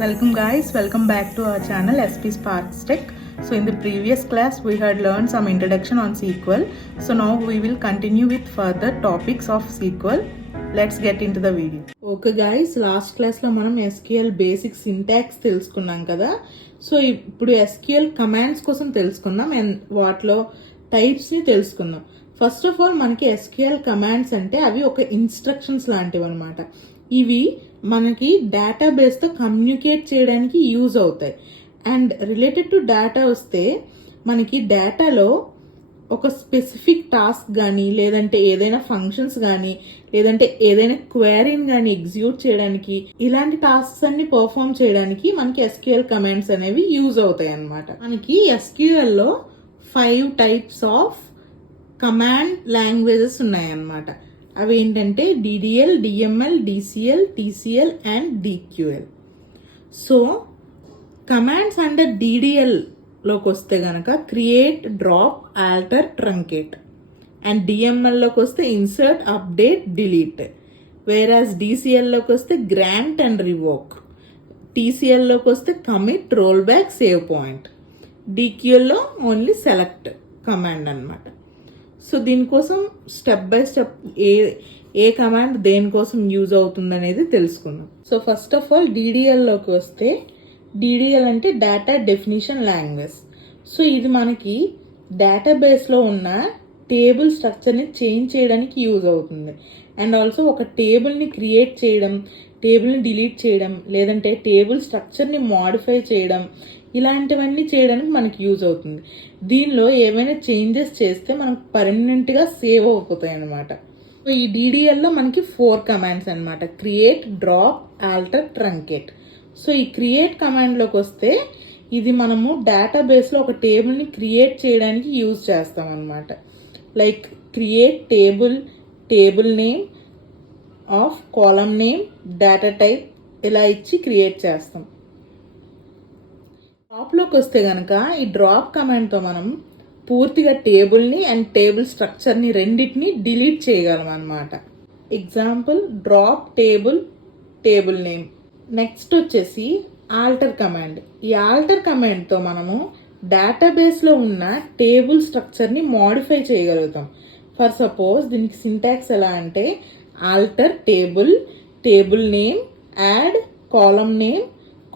Welcome guys, welcome back to our channel SP Sparks Tech. So in the previous class we had learned some introduction on SQL. So now we will continue with further topics of SQL. Let's get into the video. Okay guys, last class లో మనం SQL basic syntax తెలుసుకున్నాం కదా. So ఇప్పుడు SQL commands కోసం తెలుసుకున్నాం and వాటిలో types ని తెలుసుకున్నాం. ఫస్ట్ ఆఫ్ ఆల్ మనకి SQL commands అంటే అవి ఒక ఇన్స్ట్రక్షన్స్ లాంటివి అనమాట. ఇవి మనకి డేటాబేస్తో కమ్యూనికేట్ చేయడానికి యూజ్ అవుతాయి. అండ్ రిలేటెడ్ టు డేటా వస్తే మనకి డేటాలో ఒక స్పెసిఫిక్ టాస్క్ కానీ లేదంటే ఏదైనా ఫంక్షన్స్ కానీ లేదంటే ఏదైనా క్వైరీని కానీ ఎగ్జిక్యూట్ చేయడానికి ఇలాంటి టాస్క్స్ అన్ని పర్ఫామ్ చేయడానికి మనకి SQL కమాండ్స్ అనేవి యూజ్ అవుతాయి అన్నమాట. మనకి SQL లో 5 టైప్స్ ఆఫ్ కమాండ్ లాంగ్వేజెస్ ఉన్నాయన్నమాట. అవి ఏంటంటే DDL, DML, DCL, TCL and DQL. So commands under DDLలోకి వస్తే కనుక create, drop, alter, truncate. And DMLలోకి వస్తే ఇన్సర్ట్, అప్డేట్, డిలీట్. వేరాజ్ DCLలోకి వస్తే గ్రాంట్ అండ్ రివోక్. TCLలోకి వస్తే commit, roll back, save point. DQLలో ఓన్లీ సెలెక్ట్ కమాండ్ అన్నమాట. సో దీనికోసం స్టెప్ బై స్టెప్ ఏ కమాండ్ దేనికోసం యూజ్ అవుతుంది అనేది తెలుసుకుందాం. సో ఫస్ట్ ఆఫ్ ఆల్ DDLలోకి వస్తే DDL అంటే డేటా డెఫినిషన్ లాంగ్వేజ్. సో ఇది మనకి డేటాబేస్లో ఉన్న టేబుల్ స్ట్రక్చర్ని చేంజ్ చేయడానికి యూజ్ అవుతుంది. అండ్ ఆల్సో ఒక టేబుల్ని క్రియేట్ చేయడం, టేబుల్ని డిలీట్ చేయడం, లేదంటే టేబుల్ స్ట్రక్చర్ని మాడిఫై చేయడం, ఇలాంటివన్నీ చేయడానికి మనకి యూజ్ అవుతుంది. దీనిలో ఏమైనా చేంజెస్ చేస్తే మనకు పర్మనెంట్గా సేవ్ అయిపోతాయి అనమాట. సో ఈ DDLలో మనకి 4 కమాండ్స్ అనమాట: create, drop, alter, truncate. So ఈ క్రియేట్ కమాండ్లోకి వస్తే ఇది మనము డేటాబేస్లో ఒక టేబుల్ని క్రియేట్ చేయడానికి యూజ్ చేస్తాం అనమాట. Like create table, table name of column name, data type ఇలా ఇచ్చి క్రియేట్ చేస్తాం. డ్రాప్లోకి వస్తే కనుక ఈ డ్రాప్ కమాండ్తో మనం పూర్తిగా టేబుల్ని అండ్ టేబుల్ స్ట్రక్చర్ని రెండింటిని డిలీట్ చేయగలం అనమాట. Example drop table, table name. Next వచ్చేసి ఆల్టర్ కమాండ్. ఈ ఆల్టర్ కమాండ్తో మనము డేటాబేస్లో ఉన్న టేబుల్ స్ట్రక్చర్ని మాడిఫై చేయగలుగుతాం. ఫర్ సపోజ్ దీనికి సింటాక్స్ ఎలా అంటే alter table, table name, add column name,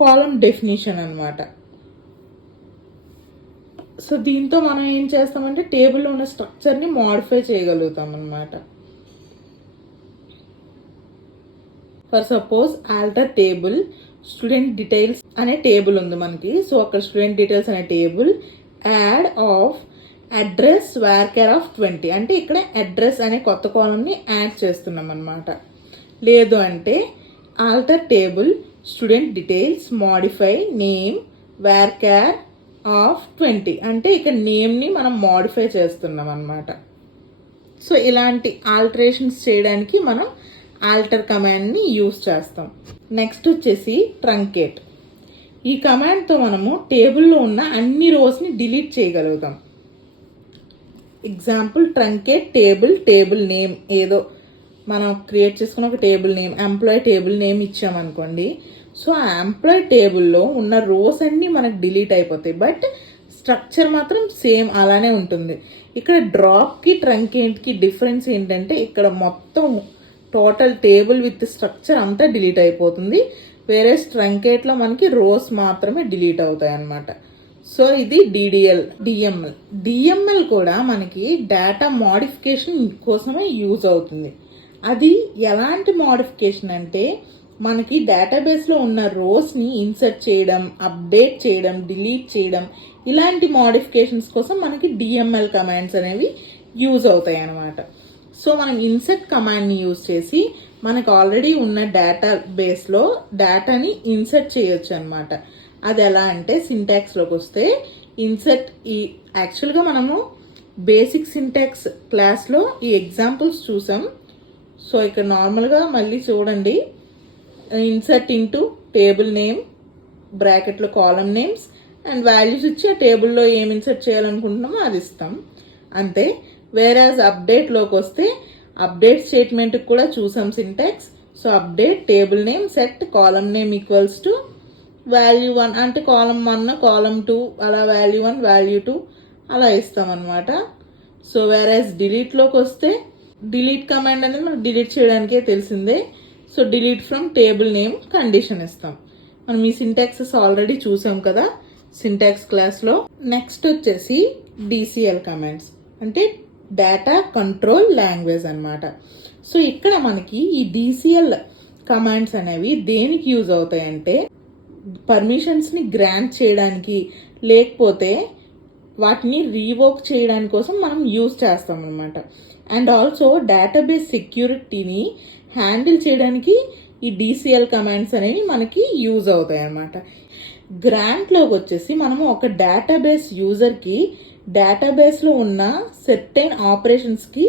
column definition అనమాట. సో దీంతో మనం ఏం చేస్తామంటే టేబుల్లో ఉన్న స్ట్రక్చర్ని మాడిఫై చేయగలుగుతాం అనమాట. For suppose alter table, student details అనే టేబుల్ ఉంది మనకి. సో అక్కడ స్టూడెంట్ డీటెయిల్స్ అనే table, add of address varchar of 20 అంటే ఇక్కడ అడ్రస్ అనే కొత్త కాలమ్ని యాడ్ చేస్తున్నాం అనమాట. లేదు అంటే alter table, student details, modify name varchar of 20 అంటే ఇక్కడ నేమ్ని మనం మాడిఫై చేస్తున్నాం అనమాట. సో ఇలాంటి ఆల్టరేషన్స్ చేయడానికి మనం ఆల్టర్ కమాండ్ని యూజ్ చేస్తాం. నెక్స్ట్ వచ్చేసి ట్రంకేట్. ఈ కమాండ్తో మనము టేబుల్లో ఉన్న అన్ని రోస్ని డిలీట్ చేయగలుగుతాం. Example truncate table, table name ఏదో మనం క్రియేట్ చేసుకున్న ఒక table name, employee table name ఇచ్చామనుకోండి. సో ఆ ఎంప్లాయ్ టేబుల్లో ఉన్న రోస్ అన్నీ మనకు డిలీట్ అయిపోతాయి, బట్ స్ట్రక్చర్ మాత్రం సేమ్ అలానే ఉంటుంది. ఇక్కడ డ్రాప్కి ట్రంకేట్కి డిఫరెన్స్ ఏంటంటే ఇక్కడ మొత్తం టోటల్ టేబుల్ విత్ స్ట్రక్చర్ అంతా డిలీట్ అయిపోతుంది. వేరే ట్రంకేట్లో మనకి రోస్ మాత్రమే డిలీట్ అవుతాయి అన్నమాట. సో ఇది DDL. DML కూడా మనకి డేటా మోడిఫికేషన్ కోసమే యూజ్ అవుతుంది. అది ఎలాంటి మోడిఫికేషన్ అంటే మనకి డేటాబేస్లో ఉన్న రోస్ని ఇన్సర్ట్ చేయడం, అప్డేట్ చేయడం, డిలీట్ చేయడం, ఇలాంటి మోడిఫికేషన్స్ కోసం మనకి DML కమాండ్స్ అనేవి యూజ్ అవుతాయి అన్నమాట. సో మనం ఇన్సర్ట్ కమాండ్ని యూజ్ చేసి మనకు ఆల్రెడీ ఉన్న డేటాబేస్లో డేటాని ఇన్సర్ట్ చేయొచ్చు అనమాట. అది ఎలా అంటే సింటాక్స్లోకి వస్తే ఇన్సర్ట్. ఈ యాక్చువల్గా మనము బేసిక్ సింటాక్స్ క్లాస్లో ఈ ఎగ్జాంపుల్స్ చూసాం. సో ఇక్కడ నార్మల్గా మళ్ళీ చూడండి. ఇన్సర్ట్ ఇంటూ టేబుల్ నేమ్ బ్రాకెట్లో కాలమ్ నేమ్స్ అండ్ వాల్యూస్ ఇచ్చి ఆ టేబుల్లో ఏం ఇన్సర్ట్ చేయాలనుకుంటున్నామో అది ఇస్తాం అంతే. వేరాజ్ అప్డేట్లోకి వస్తే అప్డేట్ స్టేట్మెంట్కి కూడా చూసాం syntax. So update table name set column name equals to value 1 అంటే కాలం 1 కాలం 2 అలా వాల్యూ 1 వాల్యూ 2 అలా ఇస్తామన్నమాట. సో వేరేస్ డిలీట్లోకి వస్తే డిలీట్ కమాండ్ అనేది మనకు డిలీట్ చేయడానికే తెలిసిందే. So delete from table name condition ఇస్తాం. మనం ఈ సింటాక్సెస్ ఆల్రెడీ చూసాం కదా సింటాక్స్ క్లాస్లో. నెక్స్ట్ వచ్చేసి డిసిఎల్ కమాండ్స్ అంటే డేటా కంట్రోల్ లాంగ్వేజ్ అన్నమాట. సో ఇక్కడ మనకి ఈ డిసిఎల్ కమాండ్స్ అనేవి దేనికి యూజ్ అవుతాయంటే పర్మిషన్స్ని గ్రాంట్ చేయడానికి లేకపోతే వాటిని రీవోక్ చేయడానికి కోసం మనం యూజ్ చేస్తాం అనమాట. అండ్ ఆల్సో డేటాబేస్ సెక్యూరిటీని హ్యాండిల్ చేయడానికి ఈ డిసిఎల్ కమాండ్స్ అనేవి మనకి యూజ్ అవుతాయి అన్నమాట. గ్రాంట్లోకి వచ్చేసి మనము ఒక డేటాబేస్ యూజర్కి డేటాబేస్లో ఉన్న సెర్టైన్ ఆపరేషన్స్కి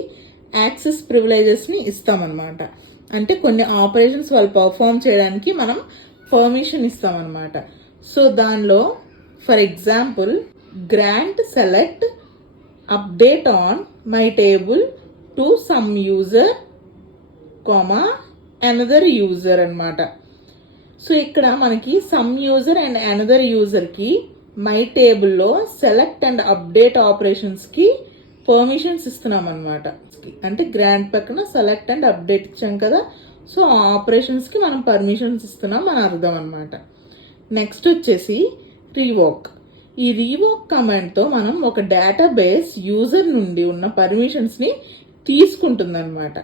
యాక్సెస్ ప్రివిలేజెస్ని ఇస్తామన్నమాట. అంటే కొన్ని ఆపరేషన్స్ వాళ్ళు పర్ఫామ్ చేయడానికి మనం పర్మిషన్ ఇస్తామన్నమాట. సో దానిలో for example grant select update on my table to some user comma another user అన్నమాట. సో ఇక్కడ మనకి సమ్ యూజర్ అండ్ అనదర్ యూజర్కి మై టేబుల్లో సెలెక్ట్ అండ్ అప్డేట్ ఆపరేషన్స్కి పర్మిషన్స్ ఇస్తున్నాం అనమాట. అంటే గ్రాంట్ పక్కన సెలెక్ట్ అండ్ అప్డేట్ ఇచ్చాం కదా, సో ఆ ఆపరేషన్స్కి మనం పర్మిషన్స్ ఇస్తున్నాం అని అర్థం అనమాట. నెక్స్ట్ వచ్చేసి రీవోక్. ఈ రీవోక్ కమాండ్తో మనం ఒక డేటాబేస్ యూజర్ నుండి ఉన్న పర్మిషన్స్ని తీసుకుంటుందన్నమాట.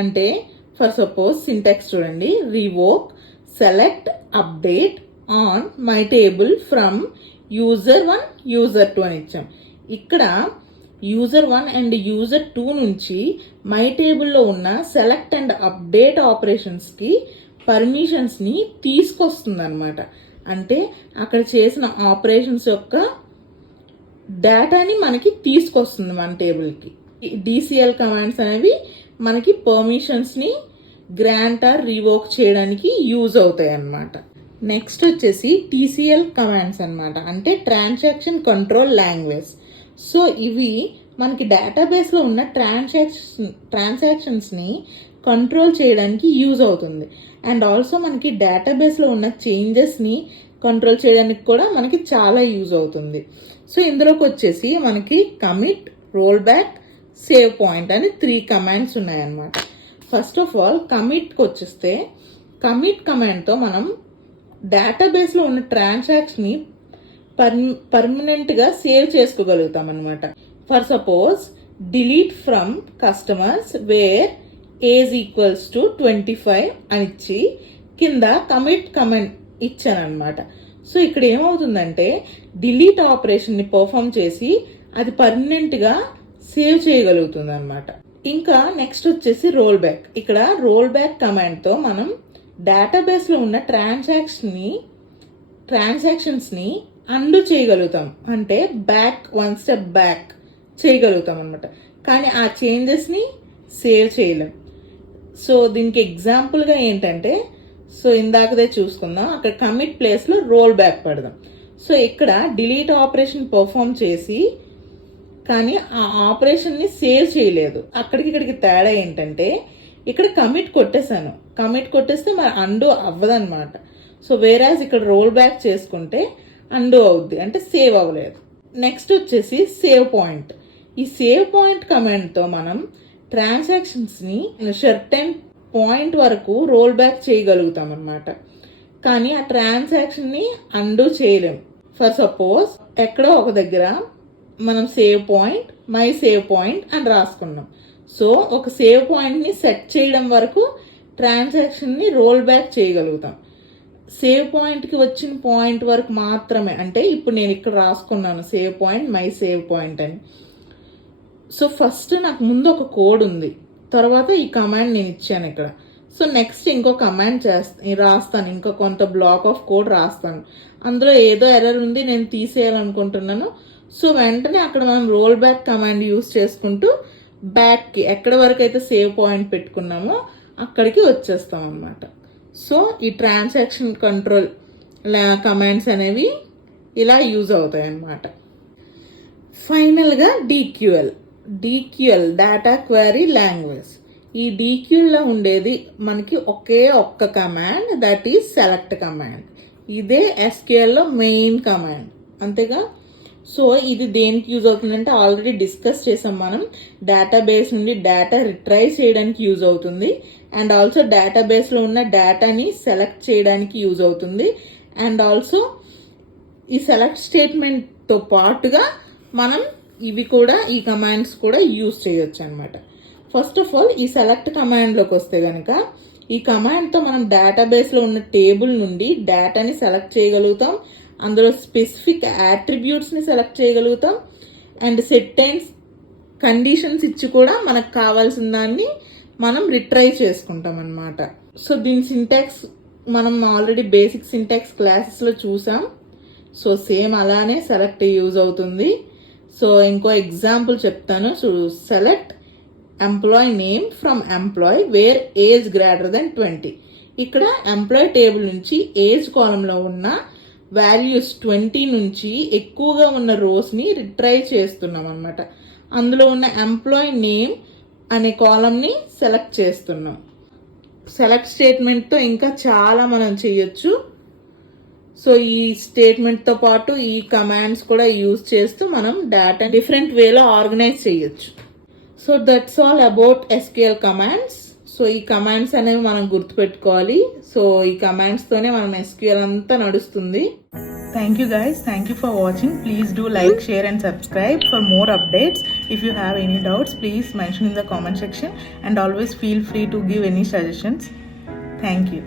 అంటే ఫర్ సపోజ్ సింటాక్స్ చూడండి, revoke select update on my table from user 1 user 2 అని ఇచ్చాం. ఇక్కడ యూజర్ 1 అండ్ యూజర్ 2 నుంచి మై టేబుల్లో ఉన్న సెలెక్ట్ అండ్ అప్డేట్ ఆపరేషన్స్కి పర్మిషన్స్ని తీసుకొస్తుంది అనమాట. అంటే అక్కడ చేసిన ఆపరేషన్స్ యొక్క డేటాని మనకి తీసుకొస్తుంది మన టేబుల్కి. డిసిఎల్ కమాండ్స్ అనేవి మనకి పర్మిషన్స్ని గ్రాంట్ ఆర్ రీవోక్ చేయడానికి యూజ్ అవుతాయి అన్నమాట. నెక్స్ట్ వచ్చేసి టీసీఎల్ కమాండ్స్ అన్నమాట. అంటే ట్రాన్సాక్షన్ లాంగ్వేజ్. సో ఇవి మనకి డేటాబేస్లో ఉన్న ట్రాన్సాక్షన్స్ని కంట్రోల్ చేయడానికి యూజ్ అవుతుంది. అండ్ ఆల్సో మనకి డేటాబేస్లో ఉన్న చేంజెస్ని కంట్రోల్ చేయడానికి కూడా మనకి చాలా యూజ్ అవుతుంది. సో ఇందులోకి వచ్చేసి మనకి commit, roll back, save point అని 3 కమాండ్స్ ఉన్నాయన్నమాట. ఫస్ట్ ఆఫ్ ఆల్ కమిట్కి వచ్చేస్తే కమిట్ కమాండ్తో మనం డేటాబేస్లో ఉన్న ట్రాన్సాక్షన్ని పర్మనెంట్గా సేవ్ చేసుకోగలుగుతాం అనమాట. For suppose delete from customers wear age equals to 25 అని ఇచ్చి కింద కమిట్ కమాండ్ ఇచ్చాను అనమాట. సో ఇక్కడ ఏమవుతుందంటే డిలీట్ ఆపరేషన్ని పర్ఫామ్ చేసి అది పర్మనెంట్గా సేవ్ చేయగలుగుతుంది అనమాట. ఇంకా నెక్స్ట్ వచ్చేసి రోల్ బ్యాక్. ఇక్కడ రోల్ బ్యాక్ కమాండ్తో మనం డేటాబేస్లో ఉన్న ట్రాన్సాక్షన్స్ని అండు చేయగలుగుతాం. అంటే బ్యాక్ 1 స్టెప్ బ్యాక్ చేయగలుగుతాం అనమాట. కానీ ఆ చేంజెస్ని సేవ్ చేయలేం. సో దీనికి ఎగ్జాంపుల్గా ఏంటంటే, సో ఇందాకదే చూసుకుందాం, అక్కడ కమిట్ ప్లేస్లో రోల్ బ్యాక్ పడదాం. సో ఇక్కడ డిలీట్ ఆపరేషన్ పర్ఫామ్ చేసి కానీ ఆ ఆపరేషన్ని సేవ్ చేయలేదు. అక్కడికి ఇక్కడికి తేడా ఏంటంటే ఇక్కడ కమిట్ కొట్టేశాను, కమిట్ కొట్టేస్తే మరి అండు అవ్వదన్నమాట. సో వేరాజ్ ఇక్కడ రోల్ బ్యాక్ చేసుకుంటే అండు అవుద్ది, అంటే సేవ్ అవ్వలేదు. నెక్స్ట్ వచ్చేసి సేవ్ పాయింట్. ఈ సేవ్ పాయింట్ కమాండ్తో మనం ట్రాన్సాక్షన్స్ని సర్టెన్ పాయింట్ వరకు రోల్ బ్యాక్ చేయగలుగుతాం అనమాట. కానీ ఆ ట్రాన్సాక్షన్ని అండు చేయలేం. ఫర్ సపోజ్ ఎక్కడో ఒక దగ్గర మనం save point, my save point అని రాసుకున్నాం. సో ఒక సేవ్ పాయింట్ని సెట్ చేయడం వరకు ట్రాన్సాక్షన్ని రోల్ బ్యాక్ చేయగలుగుతాం. సేవ్ పాయింట్కి వచ్చిన పాయింట్ వరకు మాత్రమే. అంటే ఇప్పుడు నేను ఇక్కడ రాసుకున్నాను save point, my save point అని. సో ఫస్ట్ నాకు ముందు ఒక కోడ్ ఉంది, తర్వాత ఈ కమాండ్ నేను ఇచ్చాను ఇక్కడ. సో నెక్స్ట్ ఇంకో కమాండ్ రాస్తాను, ఇంకో కొంత బ్లాక్ ఆఫ్ కోడ్ రాస్తాను. అందులో ఏదో ఎర్రర్ ఉంది, నేను తీసేయాలనుకుంటున్నాను. సో వెంటనే అక్కడ మనం రోల్ బ్యాక్ కమాండ్ యూజ్ చేసుకుంటూ బ్యాక్కి ఎక్కడ వరకు అయితే సేవ్ పాయింట్ పెట్టుకున్నామో అక్కడికి వచ్చేస్తాం అన్నమాట. సో ఈ ట్రాన్సాక్షన్ కంట్రోల్ కమాండ్స్ అనేవి ఇలా యూజ్ అవుతాయి అన్నమాట. ఫైనల్గా డిక్యూఎల్ డేటా క్వరీ లాంగ్వేజ్. ఈ డిక్యూఎల్లో ఉండేది మనకి ఒకే ఒక్క command, that is select command. ఇదే SQLలో మెయిన్ కమాండ్, అంతేగా. సో ఇది దేనికి యూజ్ అవుతుందంటే ఆల్రెడీ డిస్కస్ చేసాం మనం, డేటాబేస్ నుండి డేటా రిట్రైవ్ చేయడానికి యూజ్ అవుతుంది, అండ్ ఆల్సో డేటాబేస్లో ఉన్న డేటాని సెలెక్ట్ చేయడానికి యూజ్ అవుతుంది, అండ్ ఆల్సో ఈ సెలెక్ట్ స్టేట్మెంట్తో పాటుగా మనం ఇవి కూడా, ఈ కమాండ్స్ కూడా యూజ్ చేయొచ్చు అనమాట. ఫస్ట్ ఆఫ్ ఆల్ ఈ సెలెక్ట్ కమాండ్లోకి వస్తే కనుక, ఈ కమాండ్తో మనం డేటాబేస్లో ఉన్న టేబుల్ నుండి డేటాని సెలెక్ట్ చేయగలుగుతాం, అందులో స్పెసిఫిక్ యాట్రిబ్యూట్స్ని సెలెక్ట్ చేయగలుగుతాం, అండ్ సెట్ అండ్ కండిషన్స్ ఇచ్చి కూడా మనకు కావాల్సిన దాన్ని మనం రిట్రైవ్ చేసుకుంటాం అనమాట. సో దీని సింటాక్స్ మనం ఆల్రెడీ బేసిక్ సింటాక్స్ క్లాసెస్లో చూసాం. సో సేమ్ అలానే సెలెక్ట్ యూజ్ అవుతుంది. సో ఇంకో ఎగ్జాంపుల్ చెప్తాను. So select employee name from employee where age greater than 20. ఇక్కడ ఎంప్లాయ్ టేబుల్ నుంచి ఏజ్ కాలంలో ఉన్న వాల్యూస్ 20 నుంచి ఎక్కువగా ఉన్న రోస్ని రిట్రైవ్ చేస్తున్నాం అనమాట. అందులో ఉన్న ఎంప్లాయ్ నేమ్ అనే కాలంని సెలెక్ట్ చేస్తున్నాం. సెలెక్ట్ స్టేట్మెంట్తో ఇంకా చాలా మనం చేయొచ్చు. సో ఈ స్టేట్మెంట్తో పాటు ఈ కమాండ్స్ కూడా యూజ్ చేస్తూ మనం డేటా డిఫరెంట్ వేలో ఆర్గనైజ్ చేయొచ్చు. So that's all about SQL commands. So ఈ కమాండ్స్ అనేవి మనం గుర్తుపెట్టుకోవాలి. సో ఈ కమాండ్స్తోనే మనం SQL అంతా నడుస్తుంది. Thank you guys, thank you for watching. Please do like, share and subscribe for more updates. If you have any doubts, please mention in the comment section and always feel free to give any suggestions. Thank you.